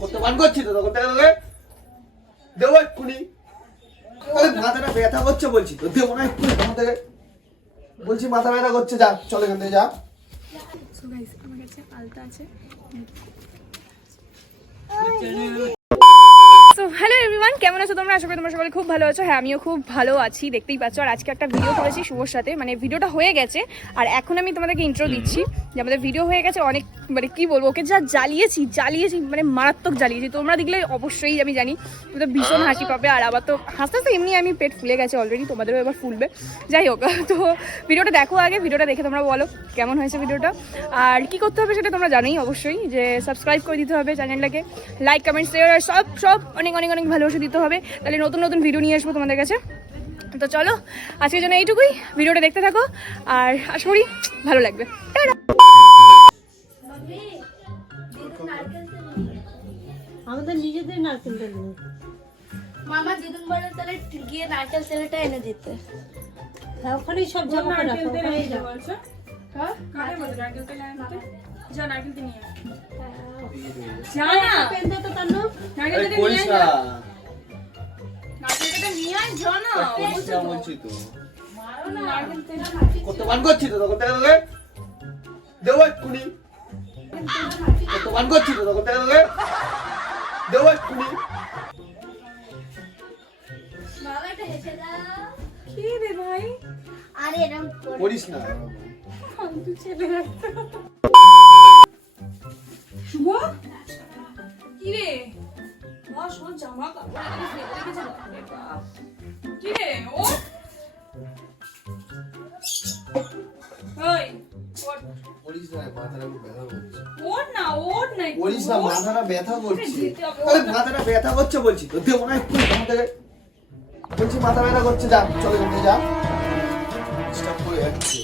করতে বান করছি তো তখন থেকে দেবো এক্ষুনি। মাথাটা ব্যথা করছে বলছি তো দেবো না এক্ষুনি তখন থেকে বলছি মাথা ব্যথা করছে। যা চলে এখান থেকে যা। সো গাইস আমার কাছে আলতা আছে। সো হ্যালো এভরিওয়ান, কেমন আছো তোমরা? আশা করি তোমরা সকলে খুব ভালো আছো। হ্যাঁ, আমিও খুব ভালো আছি, দেখতেই পাচ্ছ। আর আজকে একটা ভিডিও করেছি শুভর সাথে, মানে ভিডিওটা হয়ে গেছে আর এখন আমি তোমাদেরকে ইন্ট্রো দিচ্ছি যে আমাদের ভিডিও হয়ে গেছে। অনেক মানে কি বলবো, ওকে যা জ্বালিয়েছি মানে মারাত্মক জ্বালিয়েছি। তোমরা দেখলে অবশ্যই আমি জানি তোমাদের ভীষণ হাসি পাবে। আর আবার তো হাসতে হাসতে এমনি আমি পেট ফুলে গেছে অলরেডি, তোমাদেরও এবার ফুলবে। যাই হোক, তো ভিডিওটা দেখো আগে, ভিডিওটা দেখে তোমরা বলো কেমন হয়েছে ভিডিওটা। আর কি করতে হবে সেটা তোমরা জানোই অবশ্যই, যে সাবস্ক্রাইব করে দিতে হবে চ্যানেলটাকে, লাইক কমেন্ট শেয়ার আর সব অনেক অনেক অনেক ভালোবাসা দিতে হবে। তাহলে নতুন নতুন ভিডিও নিয়ে আসবো তোমাদের কাছে। তো চলো আজকের জন্য এইটুকুই, ভিডিওটা দেখতে থাকো আর আশা করি ভালো লাগবে। আমাদের নিজেদের নারকেল তেল নেই। মামা দিদুন বলে তাহলে গিয়ে নারকেল তেলটা এনে দিতে। হ্যাঁ, ওখানেই সব জামা কাপড় রাখো, ওখানেই যাও। হ্যাঁ, নারকেল তেল আনতে যা, নারকেল তেল নিয়ে যা না, পেন দে তো তার নাম। নারকেল তেল নিয়ে যা, নারকেল তেল নিয়ে আয় যা না, বলছি তো নারকেল তেল করতে বান করছি তো তখন থেকে দেবো এক্ষুনি। করতে বান করছি তো তখন থেকে দেবো এক্ষুনি। মামা একটা হেসে দাও। কি রে ভাই, আরে এরকম করিস না। ফালতু ছেলে রাখতে। শুভ কি রে, সব জামা কাপড় এখানে ফেলে রেখেছে। বাপরে বাপ, কি রে ও, ওই ওঠ, করিস না, মাথাটা খুব ব্যথা করছে। ওঠ না, ওঠ না, করিস না, মাথাটা ব্যথা করছে। যেতে হবে। মাথাটা ব্যথা করছে বলছি তো দেবো না এক্ষুনি তখন থেকে বলছি মাথা ব্যথা করছে। যা চলে এখান থেকে যা। ডিস্টার্ব করে যাচ্ছে।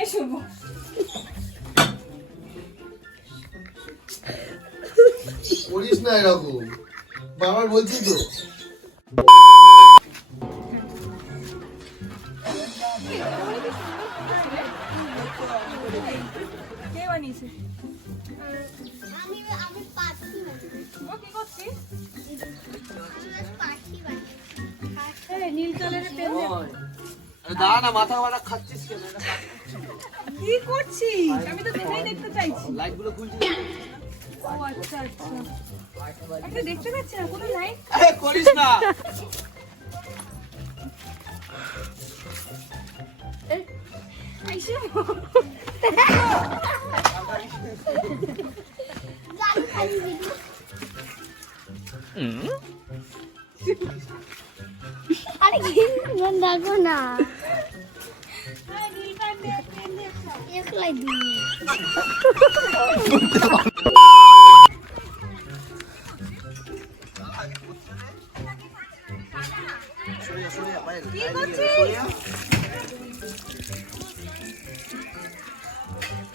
এই শুভ, করিস না এরকম, বারবার বলছি তো। কে বানিয়েছে? আমি পাচ্ছি না। ও কি করছিস? পাচ্ছি এই নীল কালারের পেন দে। আরে দাঁড়া না, মাথা ব্যথা খাচ্ছিস কেন? কি করছিস? আমি তো সেটাই দেখতে চাইছি। লাইট গুলো খুলছি। ও আচ্ছা আচ্ছা, আমি তো দেখতে পাচ্ছি না কোনো লাইট। আরে করিস না। এই শুভ, আরে কি দেখো না। একলাই দিই। কি করছিস?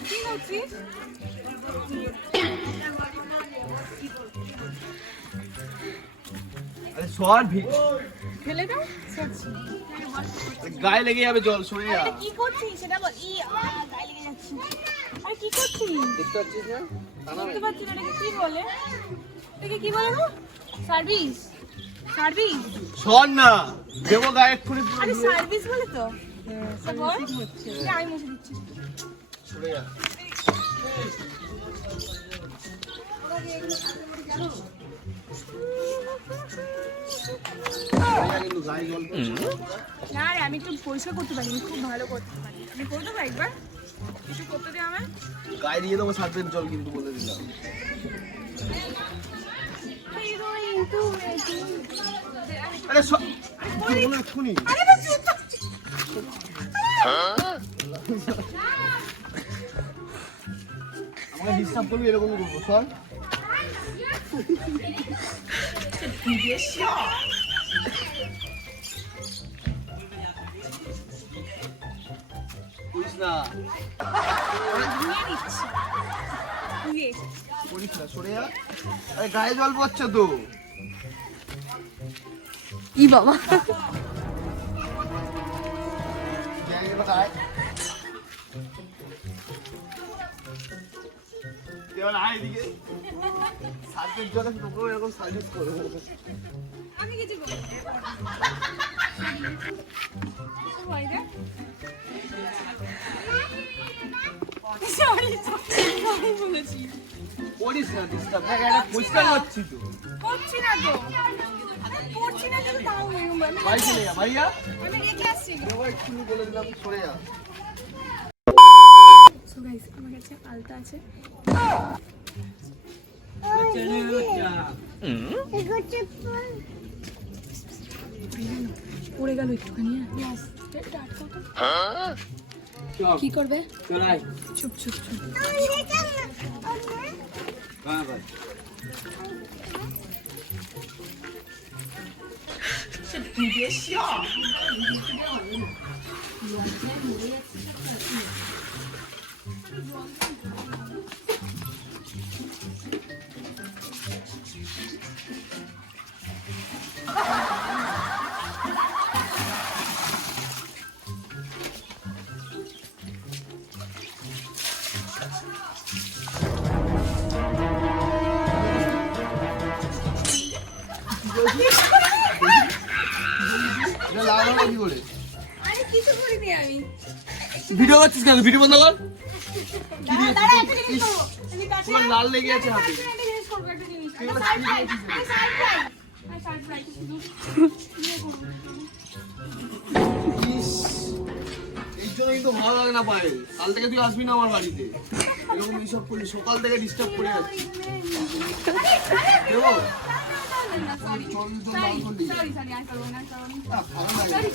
কি করছিস? আরে সর ফেলে দাও, সরছি। গায়ে লেগে যাবে জল। সরে যা। কি করছিস সেটা বল। গায়ে লেগে যাচ্ছে। আরে কি করছিস? দেখতে পাচ্ছিস না? বুঝতে পারছি না এটাকে কি বলে। এটাকে কি বলে গো? Service, service. সর না, দেবো গায়ে এক্ষুনি। আরে সার্ভিস বলে তো। সার্ভিস হচ্ছে। আমি মুছে দিচ্ছি। সরে যা। কিন্তু গায়ে জল পড়ছে। না রে, আমি একটু পরিষ্কার করতে পারি, খুব ভালো করতে পারি। আমি করে দেবো একবার, কিছু করতে দে আমায়। গায়ে দিয়ে দেবো সার্ফের জল, কিন্তু বলে দিলাম। আরে দেবো না এক্ষুনি। আমাকে ডিস্টার্ব করবি এরকমই করবো। সর। করিস না, করিস না, সরে যা। আরে গায়ে জল পড়ছে তো। ই বাবা, এগুলো খায়। এবার আয় এদিকে। সার্ফের জলে তোকেও এরকম সার্ভিস করবো। আমি কিছু বলি সবাই দেখ সরি সরি বলেছি করিস না ডিস্টার্ব। দেখ এটা পরিষ্কার করছি তো। করছি না তো করছি না কিন্তু তাও এরকম বলে ভাই চলে যা ভাইয়া। আমি রেখে আসছি দেবো একটু বলে দিলাম সরে যা। সো গাইস আমার কাছে আলতা আছে পড়ে গেল একটুখানি এটা আটকাও তো কি করবে চুপ চুপ চুপ এটা লাগানো কি করে? আরে কিছু করিনি আমি ভিডিও করছিস কেন? ভিডিও বন্ধ কর। দাঁড়া একটা জিনিস করবো আমি কাছে পুরো লাল লেগে আছে হাতে। একটা জিনিস করবো একটা জিনিস এগুলো সারপ্রাইজ কি করছিস? সারপ্রাইজ শুধু ইস, এই জন্য কিন্তু ভালো লাগে না পায়ে। কাল থেকে তুই আসবি না আমার বাড়িতে। এরকম এইসব করলি, সকাল থেকে ডিস্টার্ব করে যাচ্ছি। দেবো? সরি চল, চল, লাল করলি। সরি সরি আর করবো না সরি ভালো লাগে।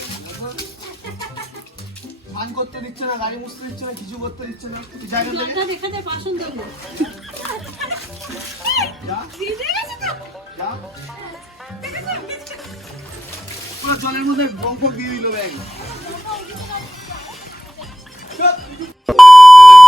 স্নান করতে দিচ্ছে না, গাড়ি মুছতে দিচ্ছে না, কিছু করতে দিচ্ছে না। তুই জায়গা থেকে জলটা রেখে দে বাসন ধরবো। যা, ভিজে গেছে তো যা। পুরো জলের মধ্যে বরফ দিয়ে দিল ব্যাগ।